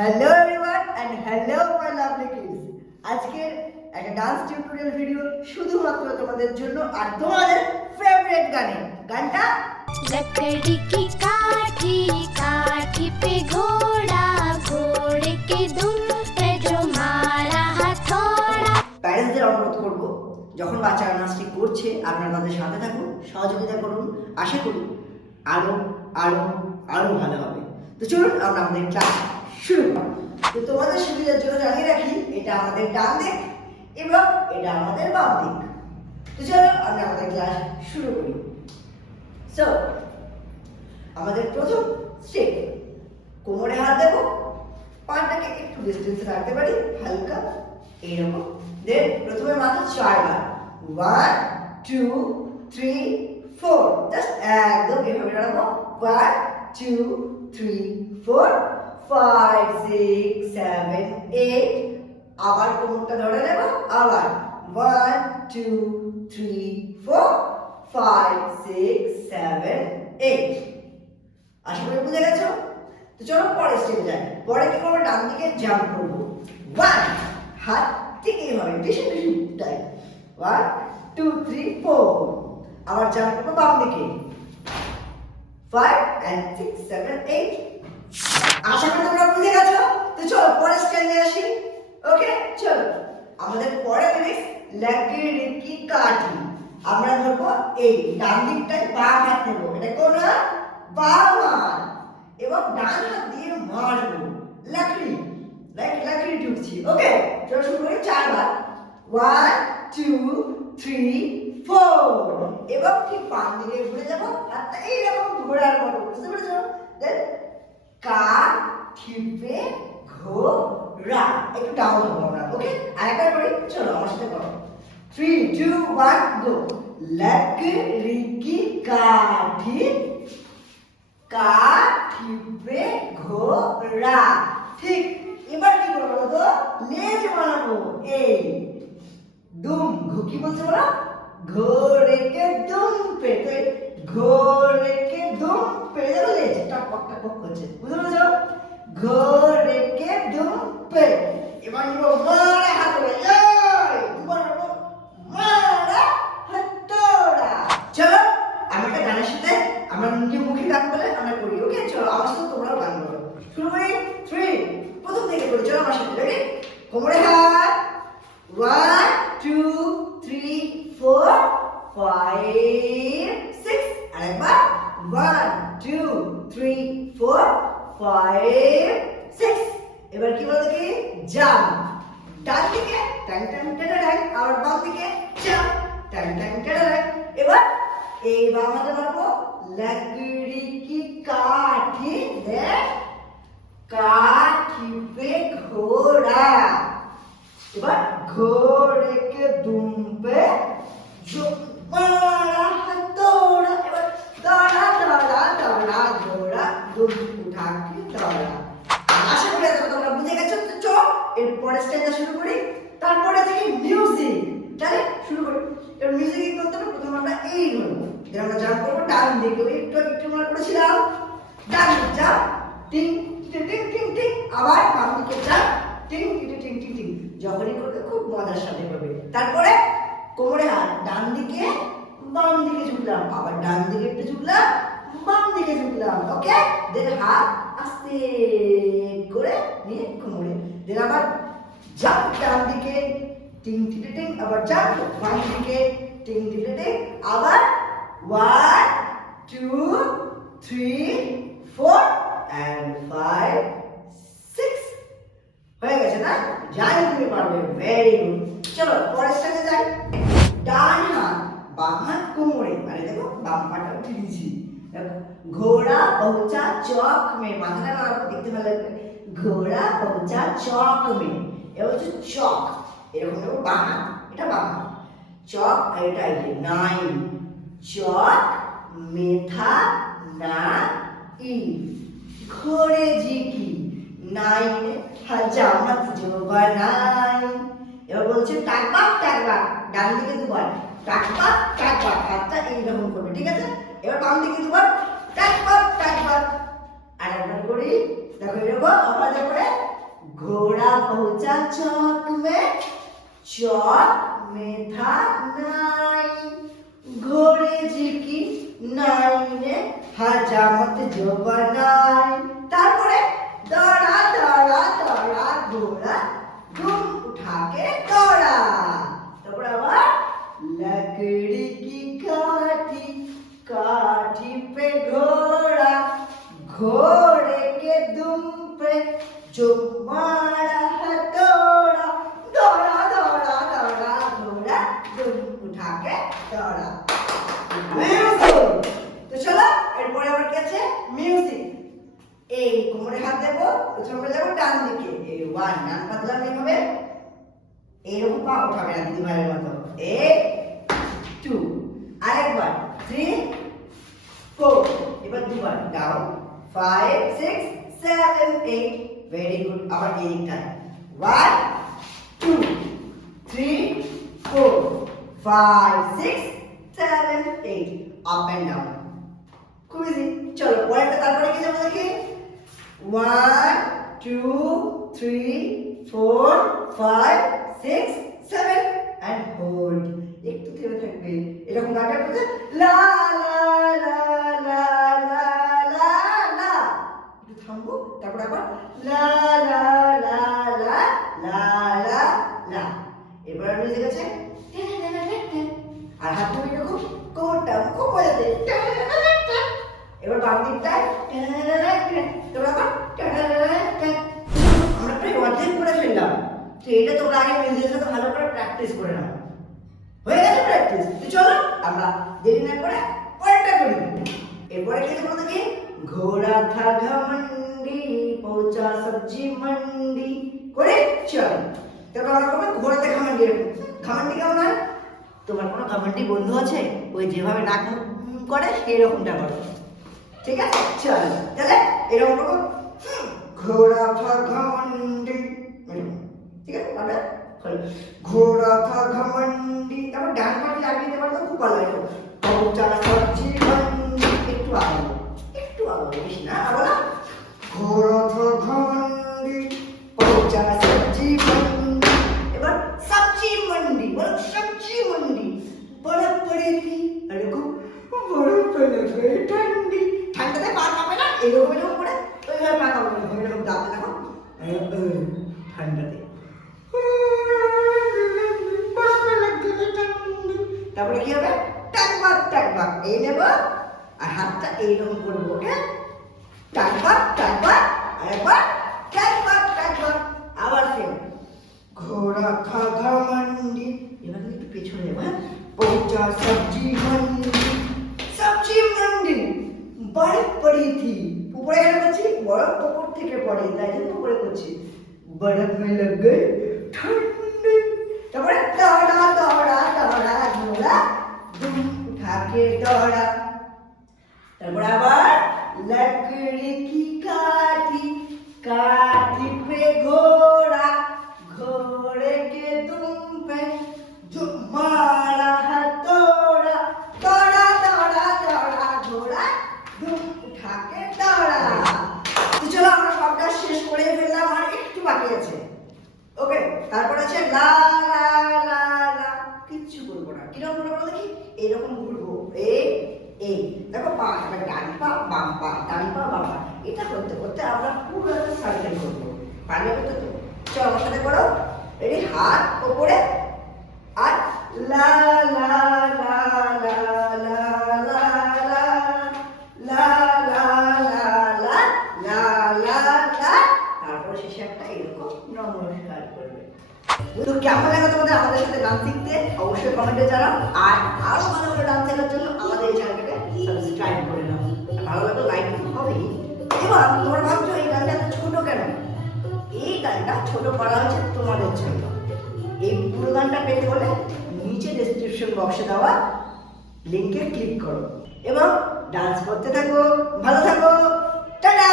Hello everyone and hello my lovely kids. আজকের একটা dance tutorial video শুধুমাত্র তোমাদের জন্য আর তোমাদের ফেভারিট গানটা लकड़ी की काठी काठी पे घोड़ा घोड़े के दुम पे जो मारा हथौड़ा। প্যারেন্টসদের অনুরোধ করব, যখন বাচ্চারা নাচটি করছে আপনারা তাদের সাথে থাকুন, সহযোগিতা করুন। আশা করি আরো আরো আরো ভালো হবে। তো চলুন আমরা আমাদের ক্লাস শুরু করি। তো তোমাদের সুবিধার জন্য জানিয়ে রাখি, এটা আমাদের ডান দিক এবং এটা আমাদের বাম দিক। তো চলো আমরা আমাদের ক্লাস শুরু করি। সো আমাদের প্রথম স্টেপ, কোমরে হাত দেবো, পাটাকে একটু ডিস্টেন্সে রাখতে পারি হালকা এইরকম। দেন প্রথমে মাথা 4 বার, 1 2 3 4, জাস্ট একদম এভাবে রাখবো। 1 2 3 4 5 6 7 8, আবার কোমরটা ধরে নেব, আবার 1 2 3 4 5 6 7 8। আশা করি বুঝে গেছো। তো চলো পরের স্টেপে যাই। পরে কি করবো, ডান দিকে জাম্প করবো। 1, হাত ঠিক এইভাবে টিসু টিসু টাইপ, 1 2 3 4, আবার জাম্প করবো বাম দিকে 5 and 6 7 8। আশা করি তোমরা বুঝে গেছো। তো চলো পরের স্টেপে আসি। ওকে চলো, আমাদের পরের জিনিস লকড়ি কি কাঠি। আমরা ধরবো এই ডান দিকটায় বাম হাত নেবো, এটা কোন হাত, বাম হাত, এবং ডান হাত দিয়ে মারবো লকড়ি, লকড়ি ঢুকছি। ওকে চলো শুরু করি। 4 বার, 1 2 3 4, এবং ঠিক বাম দিকে ঘুরে যাবো, হাতটা এইরকম ঘোরার মতো, বুঝতে পেরেছো? দেন কাঠ ঠিপে ঘোরা, একটু ডাউন হবো আমরা। ওকে আরেকবার করি, চলো আমার সাথে করো। 3 2 1 গো। लकड़ी की काठी काठी पे घोड़ा। ঠিক এবার কি করবো তো, লেজ বানাবো। এই দুম ঘুকি বলছে বলা, ঘোড়ে কে দুম পে, তো ঘোড়ে কে দুম পে যাবে, লেজ টক টক করছে, বুঝতে পেরেছো? ঘোড়ে কে দুম পে। এবার নিব মারা হাত ধরে, এই দুবার নেবো মারা হাতড়া। চলো আমরা একটা গানের সাথে আমরা নিজে মুখে গান বলে আমরা করি। ওকে চলো আমার সাথে তোমরাও গান বলো। শুরু করি। 3, প্রথম থেকে করি, চলো আমার সাথে। রেডি? কোমরে হাত, 1 2 3 4 5 6, আরেকবার 1 2 3 4 5 6। এবার কি বলতো কি, জাম্প, ডান দিকে টাং টাং টাং, আবার বাম দিকে জাম্প টাং টাং টাং। এবার এই বাম হাতে মারবো লকড়ি কি কাঠি, দেখ কাঠি পে ঘোড়া। এবার ঘোড়ে কে দুম পে जो मारा हथौड़ा। এবার দৌড়া দৌড়া দৌড়া ঘোড়া দুম উঠা के দৌড়া। আশা করি তোমরা বুঝে গেছো। তো চল এর পরের স্টেজটা শুরু করি। তারপরে থেকে মিউজিক, তাহলে শুরু করি। এর মিউজিক কি করতে হবে, প্রথমে আমরা এই ধরবো, যেটা আমরা জাম্প করবো ডান দিকে, ওই একটু একটু আমরা করেছিলাম ডান দিকে জাম্প টিং টিং টিং টিং টিং, আবার বাম দিকে জাম্প টিং টিং টিং টিং টিং। যখনই করবে খুব মজার সাথে করবে। তারপরে কোমরে হাত, ডান দিকে বাম দিকে ঝুঁকলাম, আবার ডান দিকে একটু ঝুঁকলাম, বাম দিকে ঝুঁকলাম। ওকে দেন হাত আস্তে করে নিয়ে কোমরে, দেন আবার জাম্প ডান দিকে টিং টিং টিং, আবার জাম্প বাম দিকে টিং টিং টিং, আবার 1 2 3 4 and 5 6। হয়ে গেছে না? জানি তুমি পারবে, ভেরি গুড। চলো পরের স্টেজে যাই। ডান হাত বাম হাত কোমরে, মানে দেখো বাম পাটা উঠে দিয়েছি। ঘোড়া পৌঁছা চক মে, মাথাটা নাড়াবো, দেখতে ভালো লাগবে। ঘোড়া পৌঁছা চক মে, এটা হচ্ছে চক, এরকম দেখো বাম হাত, এটা বাম হাত, চক আর এটা এই যে 9, চক মেথা না ই, ঘোড়ে জি কি 9 হাজামাত জো বানাই। এবার বলছে টাকবাক টাকবাক, ডান দিকে দুবার টাকবাক টাকবাক, হাতটা এইরকম করবে, ঠিক আছে? এবার বাম দিকে দুবার টাকবাক টাকবাক, আর একবার করি, দেখো এরকম আবার করে पोचा चौक में, चौक में था नाई, घोड़े जी की नाई ने हजामत जो बनाई। तारपरे दौड़ा दौड़ा दौड़ा घोड़ा दुम उठा के दौड़ा। তারপরে আবার लकड़ी की काठी, काठी पे घोड़ा, घोड़े के दुम पे जो मारा हथौड़ा, दौड़ा दौड़ा दौड़ा घोड़ा दुम उठा के दौड़ा। মিউজিক। তো চলো এরপরে আবার কি আছে মিউজিক। এই কোমরে হাত দেবো, চোখে যাবো ডান দিকে, এই ওয়ান ডান পাতলাম এইভাবে, এইরকম পা উঠাবে না দিদি ভাইয়ের মতো, এই টু, আরেকবার 3 4, এবার দুবার ডাউন 5 6 7 8, ভেরি গুড। আবার এই দিকটা 1 2 3 4 5 6 7 8, আপ এন্ড ডাউন। খুব ইজি। চলো পরেরটা তারপরে কি যাবো দেখি, 1 2 3 4 5 6 7 and hold। একটু থেমে থাকবে, এরকম গানটা করতে লা লা লা লা লা লা লা, একটু থামবো, তারপর আবার লা লা লা লা লা লা লা। এবার মিউজিক আছে, আর হাত ধরে এরকম কোমরটা খুব মজাতে, এবার বাম দিকটায় তোমরা আবার আমরা প্রায় অর্ধেক করে ফেললাম। তো এটা তোমরা আগে মিউজিকের সাথে ভালো করে প্র্যাকটিস করে নাও। হয়ে গেছে প্র্যাকটিস? তো চলো আমরা দেরি না করে পরেরটা করি। এরপরে কি করবো দেখি, ঘোড়া থা ঘমন্ডি পৌঁছা সবজি মন্ডি করে চল। তারপর আমরা করবো ঘোড়াতে ঘমন্ডি। ঘমন্ডি কেমন হয়? তোমার কোনো ঘমন্ডি বন্ধু আছে? ওই যেভাবে নাক মুখ করে সেই রকমটা করো, ঠিক আছে? চল তাহলে এরকম করবো, ঘোড়া থা ঘমন্ডি, ঠিক আছে? আমরা ঘোড়া থা ঘমন্ডি, তারপর ডান পাশে লাগিয়ে দিতে পারতো, খুব ভালো লাগতো। পৌঁছা সবজি মন্ডি, একটু আগে বেশি না, আবার না, ঘোড়া থা ঘমন্ডি পৌঁছা সবজি মন্ডি। এবার সবজি মন্ডি, বলো সবজি মন্ডি, বরফ পড়ে থি, আরে খুব বরফ পড়ে গই ঠান্ডি, ঠান্ডাতে পা কাঁপে না, এরকম এরকম করে ওইভাবে পা কাঁপে না, এরকম দাঁত দেখো ঠান্ডাতে তারপরে কি হবে, টাকবাক টাকবাক, এই নেব আর হাতটা এইরকম করবো, ওকে? টাকবাক টাকবাক, আরেকবার টাকবাক টাকবাক, আবার ফের ঘোড়া থা ঘমন্ডি। এবার একটু পেছনে নেব, হ্যাঁ? পৌঁছা সবজি মন্ডি, সবজি মন্ডি বরফ পড়ি থি, উপরে কেন করছি, বরফ উপর থেকে পড়ে তাই জন্য উপরে করছি, বরফ মে লগ গই ঠান্ডি। তারপরে দৌড়া দৌড়া দৌড়া ঘোড়া দুম উঠা के दौड़ा। তারপর আবার लकड़ी की काठी, काठी पे घोड़ा, घोड़े के दुम पे जो मारा हथौड़ा, दौड़ा दौड़ा दौड़ा घोड़ा दुम उठा के दौड़ा। তো চলো আমরা সবটা শেষ করে ফেললাম, আর একটু বাকি আছে, ওকে? তারপর আছে লা লা লা লা, কিচ্ছু করবো না, কিরকম করবো দেখি, এইরকম ঘুরবো, এই দেখো পা, এবার ডান পা বাম পা, ডান পা বাম পা, এটা করতে করতে আমরা পুরো সার্কেল করবো, পারলে করতে তো? চলো আমার সাথে করো, রেডি? হাত ওপরে আর লা লা লা লা লা লা লা লা লা লা লা লা লা লা, তারপর শেষে একটা এরকম নমস্কার করবে। তো কেমন লাগে তোমাদের আমাদের সাথে গান শিখতে? অবশ্যই কমেন্টে জানাও, আর আরো ভালো ভালো ডান্স শেখার জন্য আমাদের এই চ্যানেলটাকে সাবস্ক্রাইব করে নাও, ভালো লাগলে লাইক হবেই। এবার তোমরা ভাবছো এই গানটা এত ছোট কেন? এই গানটা ছোট করা হয়েছে তোমাদের জন্য। এই পুরো গানটা পেতে হলে নিচে ডেসক্রিপশন বক্সে দেওয়া লিংকে ক্লিক করো এবং ডান্স করতে থাকো, ভালো থাকো, টাটা।